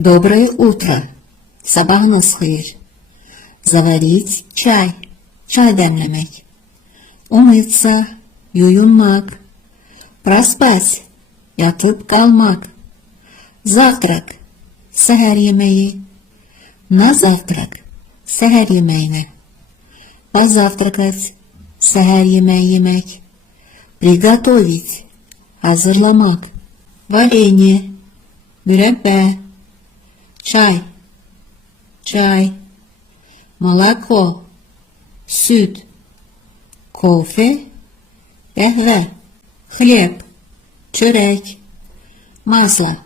Доброе утро. Sabahınız hayır. Заварить чай. Çay demlemek. Umyться. Yuyunmak. Проспать. Yatıp kalmak. Завтрак. Seher yemeği. На завтрак. Seher yemeğine. Позавтракать. Seher yemeği yemek. Приготовить. Hazırlamak. Варенье. Mürebbe. Çay. Çay. Молоко. Süt. Кофе. Kahve. Хлеб. Çörek. Масло.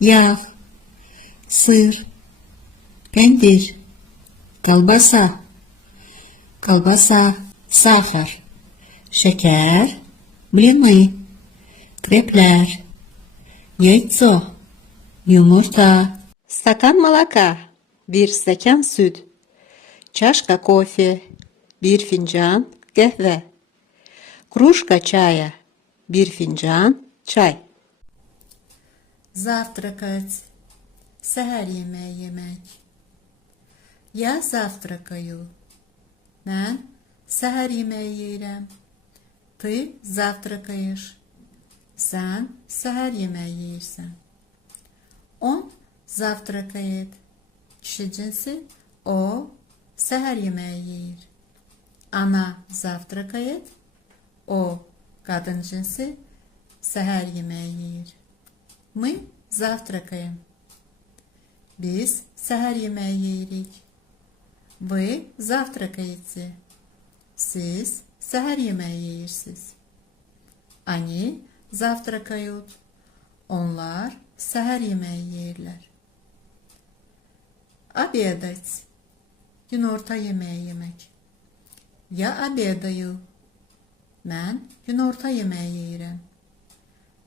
Yağ. Сыр. Peynir. Колбаса. Колбаса. Сахар. Şeker. Блины. Крепляр. Яйцо. Yumurta. Стакан молока, 1 стакан süt, чашка кофе, 1 fincan kahve, кружка чая, 1 fincan çay. Завтракать. Seher yemeği yemek. Я завтракаю. Mən seher yemeği yeyirəm. Ты завтракаешь. Sən seher yemeği yeyirsən. Он завтракает. Kişi cinsi o seher yemeği yeyir. Ana завтракает. O kadın cinsi seher yemeği yeyir. Мы завтракаем. Biz seher yemeği yeyirik. Вы завтракаете. Siz seher yemeği yeyirsiniz. Они завтракают. Onlar seher yemeği yeyirlər. Обедать. Günorta yemeği yemek. Я обедаю. Mən günorta yemeği yeyirəm.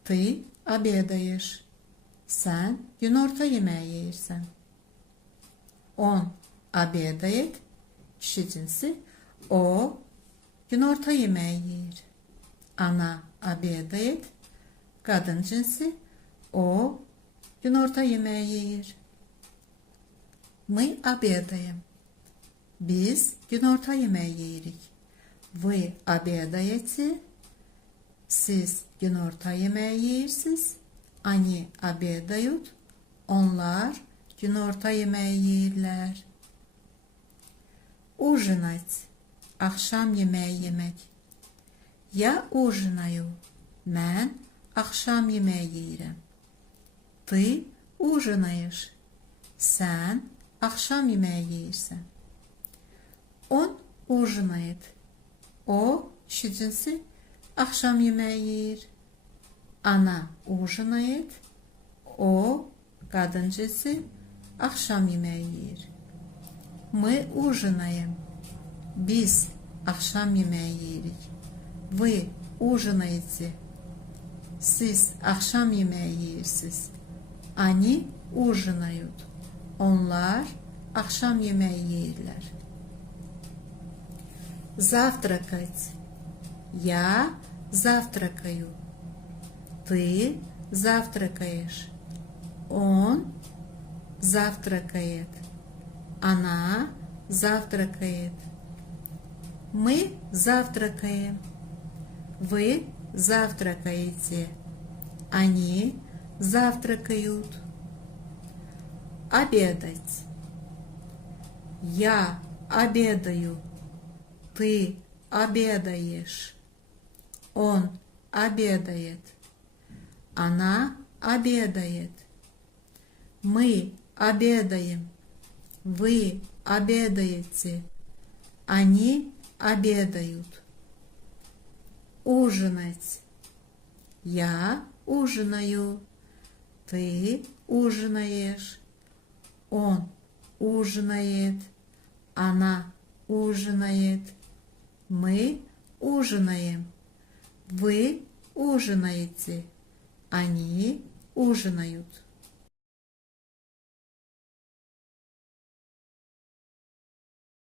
Ты обедаешь. Sən günorta yemeği yeyirsən. Он обедает. Kişi cinsi o günorta yemeği yeyir. Ana обедает. Kadın cinsi o günorta yemeği yeyir. Мы обедаем. Biz günorta yemeği yeyirik. Вы обедаете. Siz günorta yemeği yeyirsiniz. Они обедают. Onlar günorta yemeği yeyirlər. Ужинать. Akşam yemeği yemek. Я ужинаю. Mən akşam yemeği yeyirəm. Ты ужинаешь. Sən akşam yemeği yeyirsən. Он ужинает. O kişi cinsi akşam yemeği yeyir. Ana ужинает. O kadın cinsi akşam yemeği yeyir. Мы ужинаем. Biz akşam yemeği yeyirik. Вы ужинаете. Siz akşam yemeği yeyirsiniz. Они ужинают. Onlar akşam yemeği yeyirlər. Завтракать. Я завтракаю. Ты завтракаешь. Он завтракает. Она завтракает. Мы завтракаем. Вы завтракаете. Они завтракают. Обедать. Я обедаю. Ты обедаешь. Он обедает. Она обедает. Мы обедаем. Вы обедаете. Они обедают. Ужинать. Я ужинаю. Ты ужинаешь. Он ужинает. Она ужинает. Мы ужинаем. Вы ужинаете. Они ужинают.